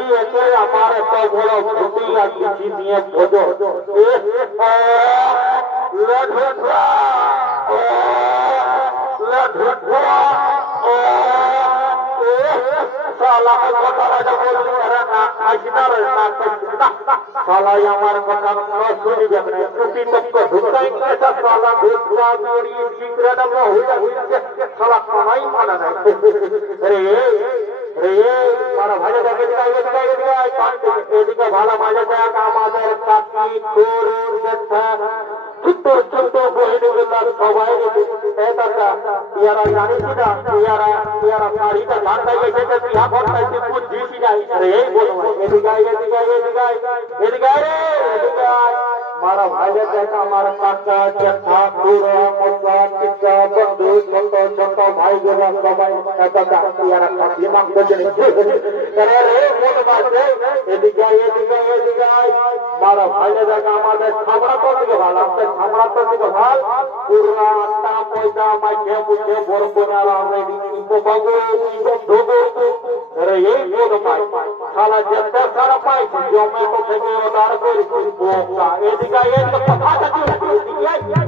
হুকা আমার একটা বড় ভূতি আর কিছু নিয়ে বোঝো সালাই আমার কথা শুনিবে না ঢুকাই সালা ঢুকা দড়ি সিগারেট হইয়া হইয়া সালা কোনাই মানে নাই রে রে মারা ভাজা দেখে দিলাই দিলাই দিলাই এদিকে ভালো ভাজা দেখ আমাদের কাকি তোর দেখা ছোট্ট ছোট্ট বহিনীগুলা সবাই এটা ইয়ারা জানিস না ইয়ারা ইয়ারা শাড়িটা ঠান্ডা গেছে বিহা করতে বুঝিস নাই রে আমার কাকা জ্যাঠা খুড়া মোটা টিকা বন্ধু ছোট ছোট ভাই গুলা সবাই এটা ইয়ারা খাসি মাংস জিনিস রে রে বল বাজে এদিকে এদিকে এদিকে মারা ভাইয়া দেখ আমাদের খাবড়া তো দিকে ভালো আমাদের খাবড়া তো দিকে ভালো পুরা আটটা পয়সা বড় করে আর আমরা ইকো বাবু ইকো ঢোবো রে এই বোধ পাই সারা যেতে সারা পাই জমেটো থেকে অর্ডার করে বোকা এদিকে এই তো কথাটা কি রে এদিকে আয় না রে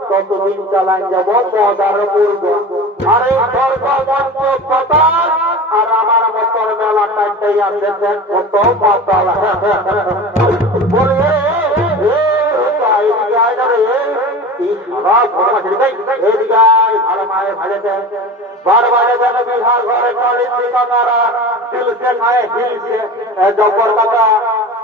ততদিন চালাই যাব মদার পূর্ব। আরে স্বর্গ মঞ্চ পাতাল আর আমার মতন মেলা টাইটাই আছে কত পাতাল। বলবে বারবার বিহার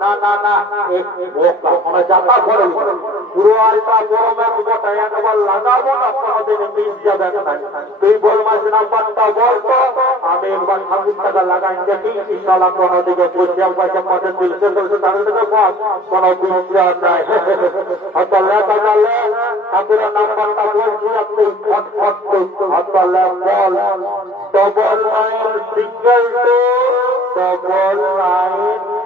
না না না। আমরা যাতা করে পুরো আলটা গরমে গোটা একবার লাগাবো না কোনোদিন মিস যাবে না। তুই বল মাস নাম্বারটা বল তো। আমি একবার ঠাকুর টাকা লাগাই দেখি ইনশাল্লাহ কোনো দিকে পয়সা পয়সা পয়সা তুলছে তুলছে তাদের দিকে বল কোনো বিশ্বাস নাই। হয়তো লেখা গেলে, ঠাকুরের নাম্বারটা বলছি আপনি, ফট ফট হয়তো বল। Double nine single two, double nine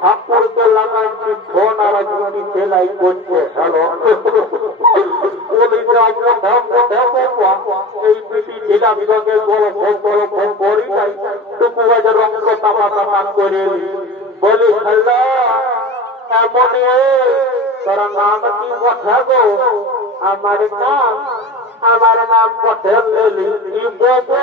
ঠাকুরকে লাগাচ্ছি ফোন আর দুটি সেলাই করছে, হ্যালো। কি কথা আমার নাম আমার নাম বাবা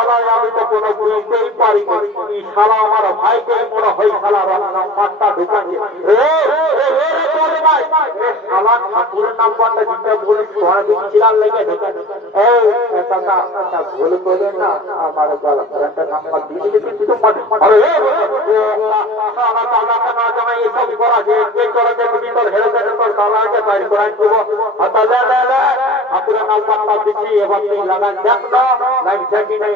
শালায় আমি তো কোনো বুঝতেই পারি এই শালা আমার ভাইকে মনে হয় শালা রং নাম্বারটা ঢুকাচ্ছে রে রে রে রে তোর ভাই রে শালা ঠাকুরের নাম্বারটা দিতে বলিস তোরা দিচ্ছিলাম লেগে ঢুকে এই কাকা কাকা ভুল করে না আমার গার্লফ্রেন্ডের নাম্বার দিয়ে দিবি তুই তো আরে শালা দাদাকে না জানাই এসব করা যে কে করে দেখবি তোর হেরে দেখে তোর দাদাকে তাই করাই দেবো হাতা লে লে ঠাকুরের নাম্বারটা দিচ্ছি এবার তুই লাগান দেখ না লাগছে কি নেই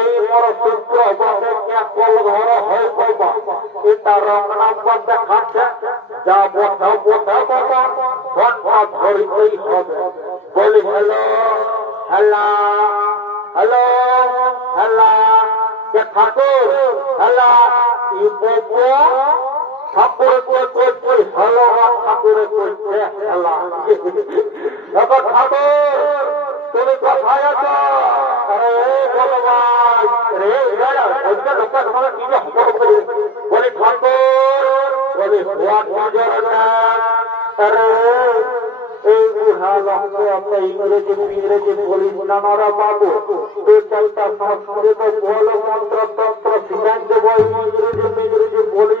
এই মোর সূত্র বসে কে কল ঘর হয় বাবা এটা রং নাম্বার দেখাচ্ছে যা বোঝা বোঝা বাবা ঘণ্টা ধরিতেই হবে বলি হ্যালো হ্যালো হ্যালো হ্যালো কে ঠাকুর হ্যালো ই বাবা ঠাকুরে কই কই কই হ্যালো ঠাকুরে কইছে হ্যালো ঠাকুর তুমি কোথায় আছো? আরে ভাই রে দাদা ওইটা লোক তোমার কি বলে ঠাকুর, বলে হোয়াট নজর না আরে এই বুড়া লঙ্ক আপনি ইংরেজি ইংরেজি বল ইংরেজি বলিস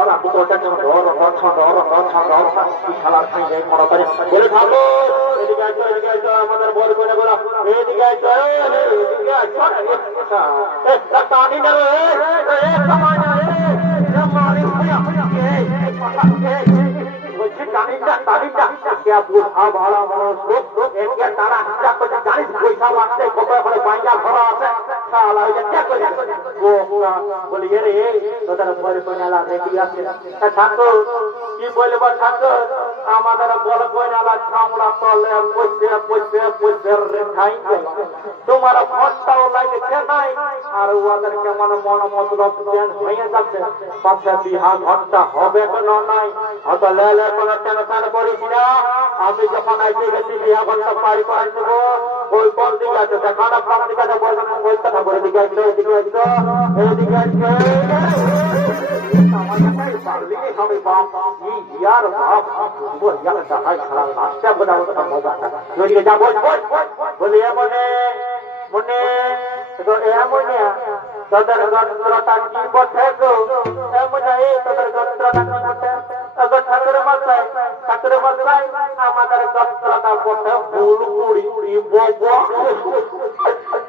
তো ওটা কেন ডর ডর ডর ডর কি শালা খাই যাই মনে করে বলে থাকো এদিকে আসো এদিকে আসো আমাদের বল করে বলো এদিকে আসো এদিকে আসো এ টানি না রে এ সামান্য রে জামারি ভয়া এ বলছি টানিটা টানিটা কে তারা হিসাব করে জানিস পয়সা লাগছে কত করে বাইনা ভরা আছে শালা ওই কে করে ও আছে ঠাকুর কি বলব ঠাকুর আমাদের ছামড়া তলে পয়সে পয়সে পয়সে রে খাই গেল তোমার নাই, আর ওদের কেমন মন মতলব হয়ে যাচ্ছে। পাশে বিহা হবে নাই? লেলে করিস না। আমি যখন আইতে গেছি, বিহা ওই কোন দিকে আছে? আছে? বলে দিকে পারলি আমি বাপ ই ইয়ার বাপ বল ইয়ার টাকাই খারাপ নাচটা বলাও তো মজা যদি যা বল বল বলি মনে মনে তো এমনে তোদের গন্ত্রটা কি বটে গো এমনে এই তোদের গন্ত্রটা কি বটে আগো ঠাকুর মশাই ঠাকুর মশাই আমাদের গন্ত্রটা বটে ফুল কুড়ি ই বাবা ই বাবা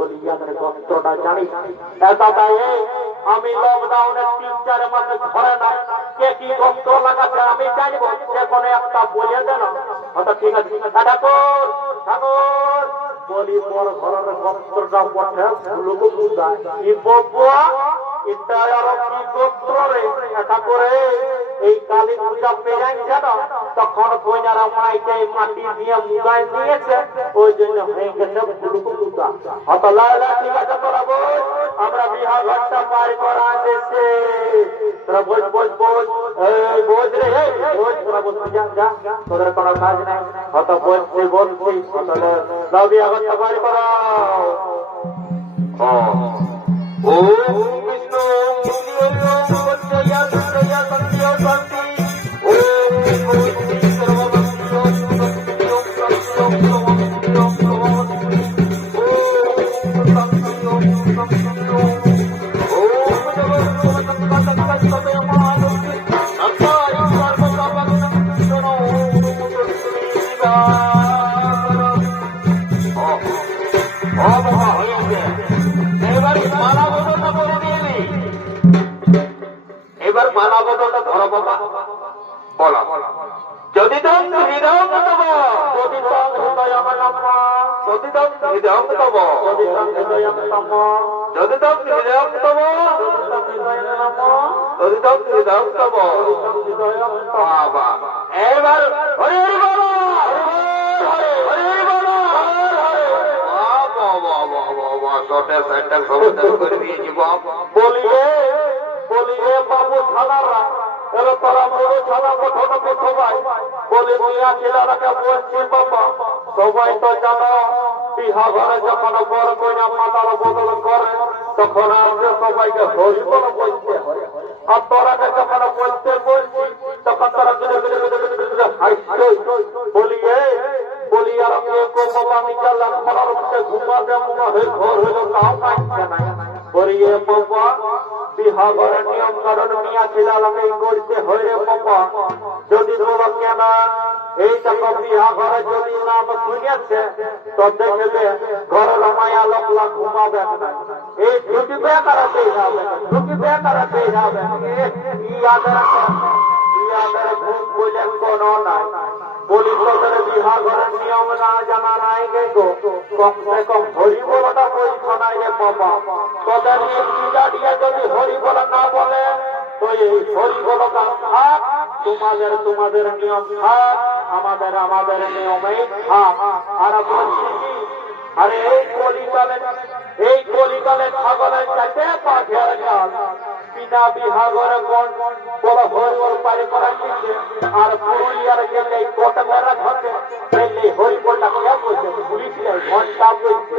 বলি আমাদের জানি। আমি লকডাউনে তিন, চার মাসে ঘরে নাই কে কি গন্ত্র লাগাচ্ছে আমি জানব। যে কোনো একটা বলে দেন। আচ্ছা ঠিক আছে। ঠাকুর ঠাকুর। বলি বড় ঘরের গোত্রটা বটে, ভুলুকু বুঝায় কি বকুয়া এটা আর কি গোত্র রে? এটা করে এই কালী পূজা পেরাইছে না তখন কইনারা মাইকে মাটি দিয়ে মুগাই দিয়েছে ওই জন্য হয়ে গেছে ঠিক আছে বল আমরা বিহা ঘরটা পার করা দেশে কাজ নাই। হত বলছি বলছি বিষ্ণু সবাই তো জানো বিহা ঘরে যখন বড় কইনা মাতার বদল করে তখন আসবে সবাইকে হরি বল বলতে হয় আর তোরা যখন বলতে বলছি তখন তারা হাসছে বলিয়ে বলি আর আমি বাবা নিকালাম ঘরের মধ্যে ঘুমাবে মুখে ঘর হইল তাও পাইছে না বলিয়ে, বাবা, বিহা ঘরে নিয়ম কারণ মিয়া ছিলালাকে করতে হয় বাবা। যদি বলো কেন এই বিহা ঘরে যদি নাম শুনেছে তো দেখবে ঘরের মায়া লোকলা ঘুমাবে এই ঢুকবে করাতে যাবে ঢুকবে করাতে যাবে ইয়াদের ইয়াদের ঘুম বলে নাই। তোদের বিহা ঘরের নিয়ম না জানা নাই গে গো। কমসে কম হরি বলটা রে বাবা। তোদের এই পূজা দিয়ে যদি হরি না বলে, তো এই হরি বল থাক, তোমাদের তোমাদের নিয়ম থাক। আমাদের আমাদের নিয়মে। আর আরে এই কলিকালে এই কলিকালে ছাগলের চাইতে কাল বিনা বিহাগর করা আর পুরুলিয়ার গেলে ঘটে গেলে হরি বলটা কে বলছে পুলিশ ঘণ্টা বলছে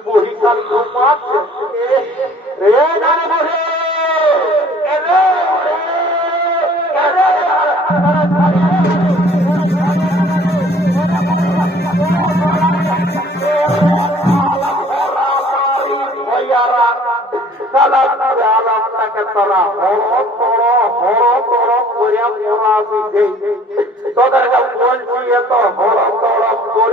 এই বহি কাল ঘুমাচ্ছে রে করে আলামটাকে তোরা হর তোর হর তোর করে মোরা দিছে তোদেরকে বলছি এত হর তোর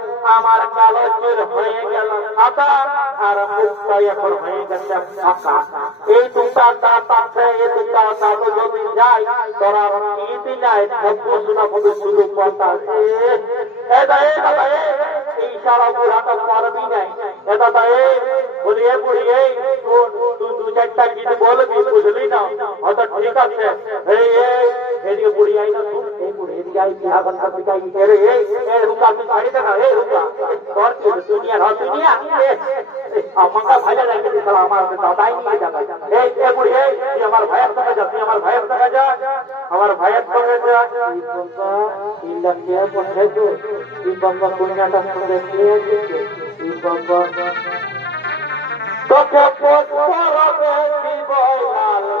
আমার কালো হয়ে গেল সাদা, আর মুখটা এখন হয়ে গেছে ফাঁকা। এই দুটা দাঁত আছে, এই দুটা দাঁত যদি যায়, তোরা কি দিলাই সব্য শোনা বধু শুধু কথা বুঝলি না? হয়তো ঠিক আছে। এদিকে বুড়ি আই না এই বুড়ি এদিকে আই বিয়া ঘণ্টা দিকে আই এ রে, এই এ রুকা তুই ছাড়ি দে না রুকা তোর কি দুনিয়া না দুনিয়া আমাকে ভাইয়া লাগে দিছ আমার দাদাই নিয়ে যাবে। এই, এ বুড়ি, এই, তুই আমার ভাইয়ের সঙ্গে যা, তুই আমার ভাইয়ের সঙ্গে যা। আমার ভাইয়ের সঙ্গে যা। এই কে বসে তো এই বাবা কন্যাটার সঙ্গে নিয়ে গেছে এই বাবা তোকে পোস্পরবে জীবনাল শাড়ি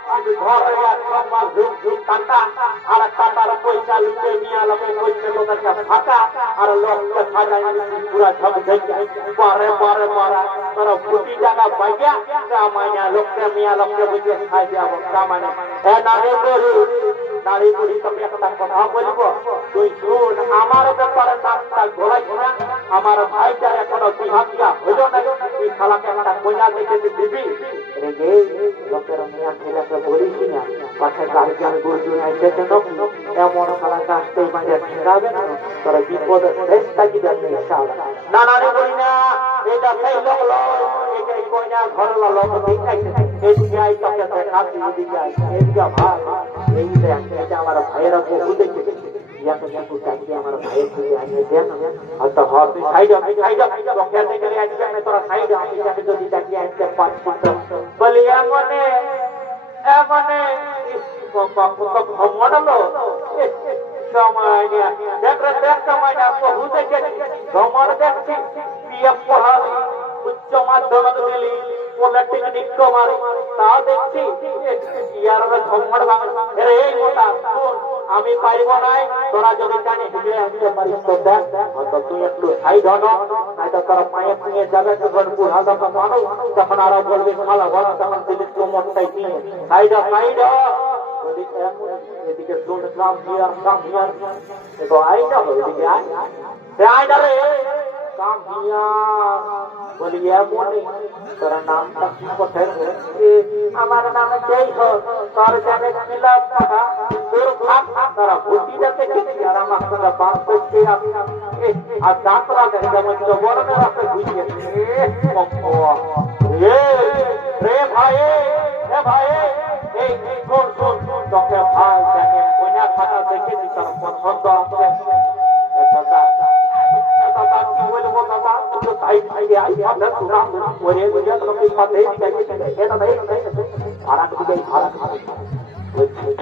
ঘরে ছমাস ঝুক ঝুক কাটা আর কাটার পয়সা লুটে নিয়ে লোকে কইছে লোকের ফাঁকা আর লোককে সাজাই পুরা ঝক ঝেকে পারে পারে মারা তোর ফুটি টাকা পাইয়া কামাইয়া লোককে মিয়া লোককে বুঝে খাই যাব কামাইনা এ নারী করি তোকে একটা কথা বলব। তুই শুন আমার ব্যাপারে নাকটা ঘোলাই না। আমার ভাইটার এখনও বিভাগিয়া হইল না। তুই খালাকে একটা কইনা দেখে দিবি লোকের পাশে গার্জিয়ান গুরুজন বিপদ রেস্তা কি দেন না না এটা সেই লোক লয়। এটাই কইনা ঘর লোক এই আমার ভাইয়েরা বহু দেখেছে ইয়াকে ইয়াকে চাইছে আমার ভাইয়ের থেকে আনিয়ে দেন হয়তো হয় সাইড আমি সাইড তোকে দেখে আজকে আমি তোরা সাইড আমি যদি চাকরি আনতে পারছি তো বলি, এমনে এমনে কত ভ্রমণলো সময় দেখ রে, দেখ সময় বহু দেখে ভ্রমণ দেখছি, পিএফ পড়ালি, উচ্চ মাধ্যমিক দিলি। পলিটেকনিক কমারি তা দেখছি ইয়ার ভ্রমণ ভাঙে রে এই মোটা আমি পাইব নাই। তোরা যদি জানি হিজে আসতে পারিস তো দেখ, হয়তো তুই একটু সাইড হন নয়তো তোরা পায়ে পুঁয়ে যাবে তখন বুড়া তখন মানুষ। তখন আরও বলবি খালা ঘর তখন দিলি কোমরটাই নিয়ে সাইড সাইড যদি এদিকে শোন কাম হিয়ার কাম হিয়ার দেখো আই না এদিকে আয়। আয় রে। কাম হিয়ার বলি এমন তোর নামটা কি কোথায় আমার নামে যেই হোক তোর জানে ছিলাম টাকা তোর ভাব তারা ভুটি যাতে খেয়েছি আর আমার সঙ্গে বাস করতে আর দেখে মধ্যে বড় রাস্তায় ঘুরিয়ে রে ভাই রে ভাই এই শোন শোন তোকে ভাই দেখে কইনা খাতা দেখেছি তার পছন্দ আছে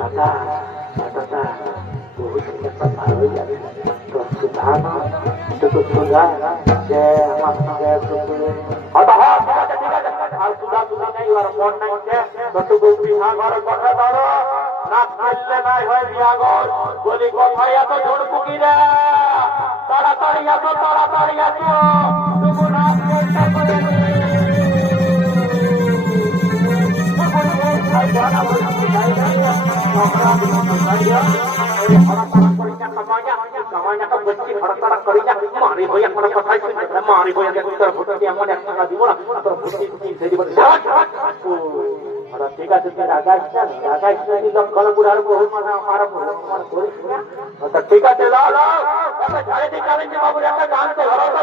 না হ্যাঁ মন না থাকলে নাই হয় বিয়া বলি কথাই এত ঝোড় পুকি রে তাড়াতাড়ি আসো তাড়াতাড়ি আসো। তবু না চেষ্টা করে মারি হইয়া কোনো কথাই শুনবে মারি হইয়া তোর ভোটটি এমন এক টাকা দিব না তোর ভোটটি ভোটটি দিব। ঠিক আছে তুই রাগাইস না রাগাইস না কি লক্ষণ বুড়ার বহু মানে আমার আমার করিস না? আচ্ছা ঠিক আছে লাও লাও একটা ঝাড়ে দিয়ে যাবেন যে বাবুর একটা গান তো ধরা, তো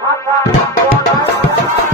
ফাঁকা।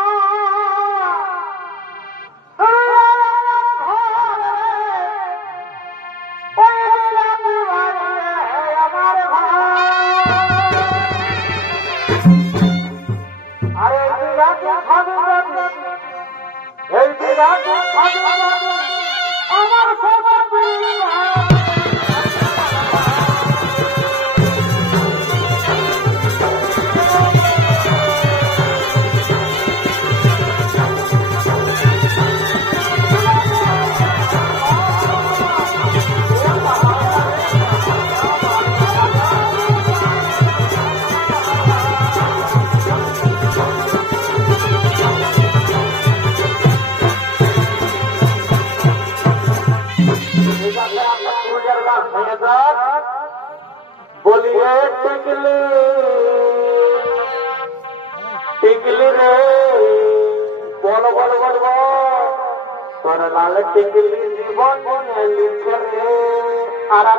আমার তোর লাল জীবন লিখে রে আরা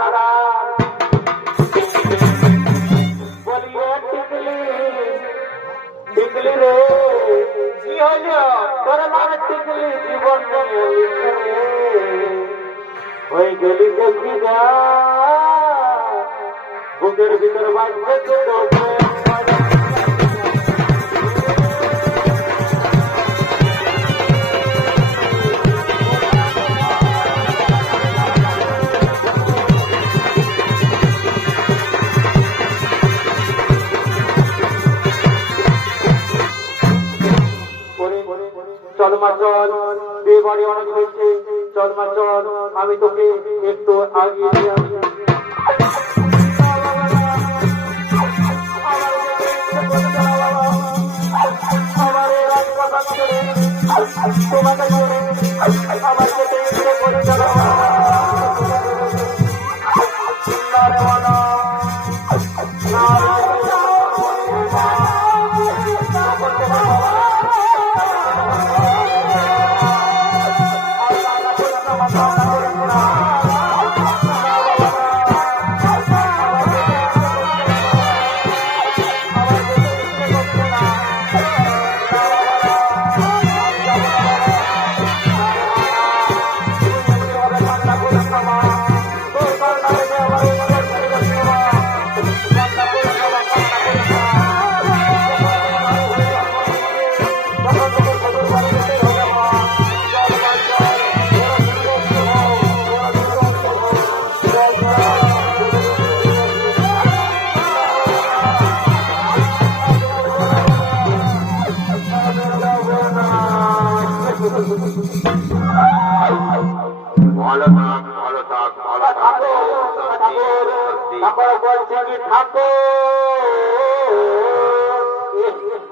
বলিয়ে টিকলি টিকলি রে কি হইল তোর লাল টিকলি জীবন লিখে রে। ওই গলি দেখি যা বুকের ভিতর বাজবে তো চল চল বিয়ে বাড়ি অনেক হয়েছে চল চল আমি তোকে একটু আগিয়ে দিয়ে আসি।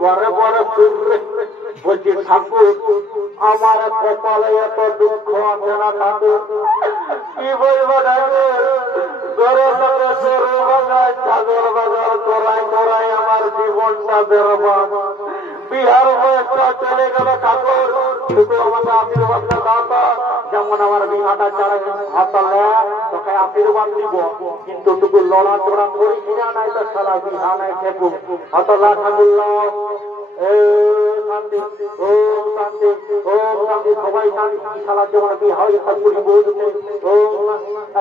বড় বড় বলছি ঠাকুর আমার কপালে এত দুঃখ আছে না ঠাকুর কি বলব ঠাকুর ছাগল বাজার করাই করাই আমার জীবনটা বেরোবাদ বিহার চলে গেল ঠাকুর শুধু আমাকে আশীর্বাদটা দাও তো। যেমন আমার বিহাটা তোকে আশীর্বাদ দিব। কিন্তু টুকু লড়া নাই তো সারা বিহা নাই খেপু। হাতলা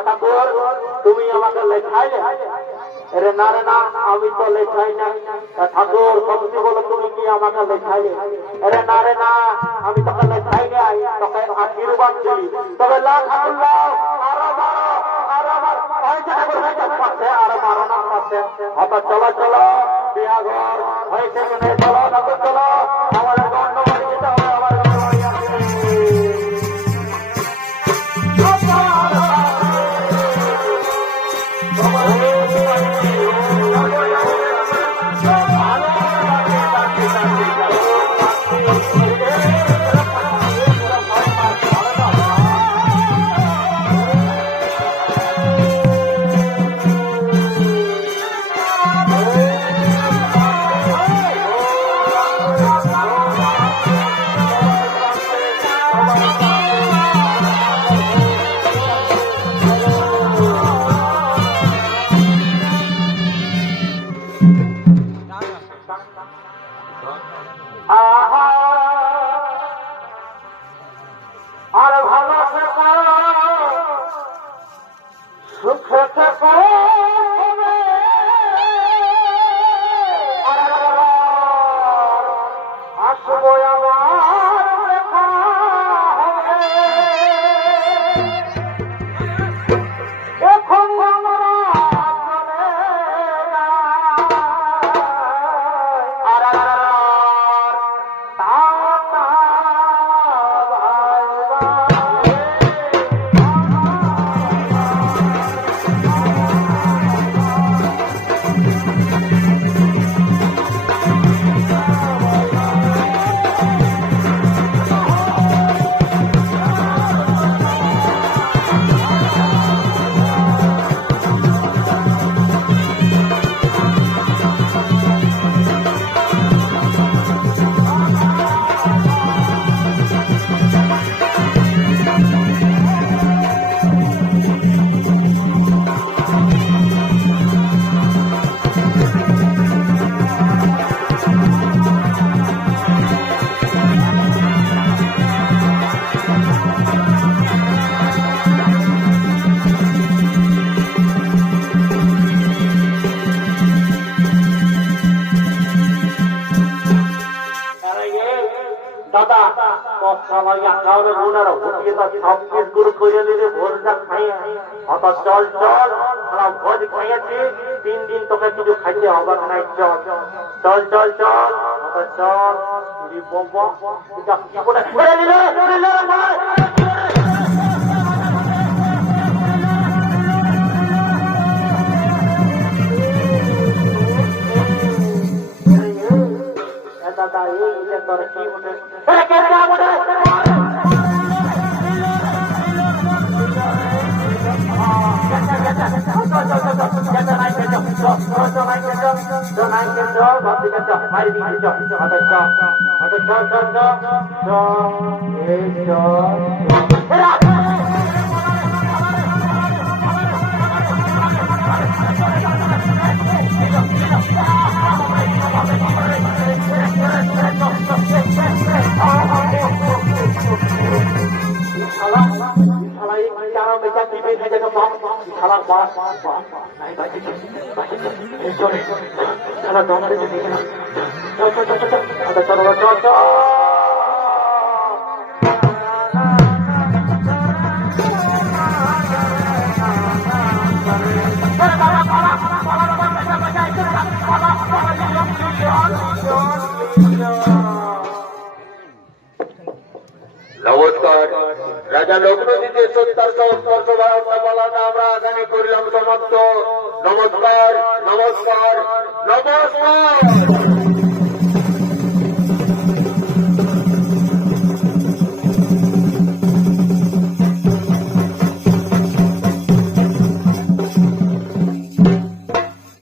ঠাকুর আমি তো লেখাই না ঠাকুর সত্যি বলো তুমি আরে আমি তোকে খাই নাই, তোকে আশীর্বাদ দিই তবে লা ঠাকুর লাও আরও আরও আরও না পাশে হতো চলো চলো, বিয়া ঘর হয়েছে চলো চলো। ছাব্বিশগুলো করে দিলে ভোজটা খাইয়ে অত চল চল আমরা ভোজ খাইয়েছি, তিন দিন তোকে কিছু খাইতে হবে নাই চল চল চল চল অত চল বম্বা এটা কি করে করে Oh! রে ভাই এ দাদা এই যে তোর কি মনে এ কে কে মনে নমস্কার রাজা লগ্নজিতে সত্তর সংস্পর্শ বার্তা আমরা এখানে করিলাম সমাপ্ত নমস্কার নমস্কার নমস্কার।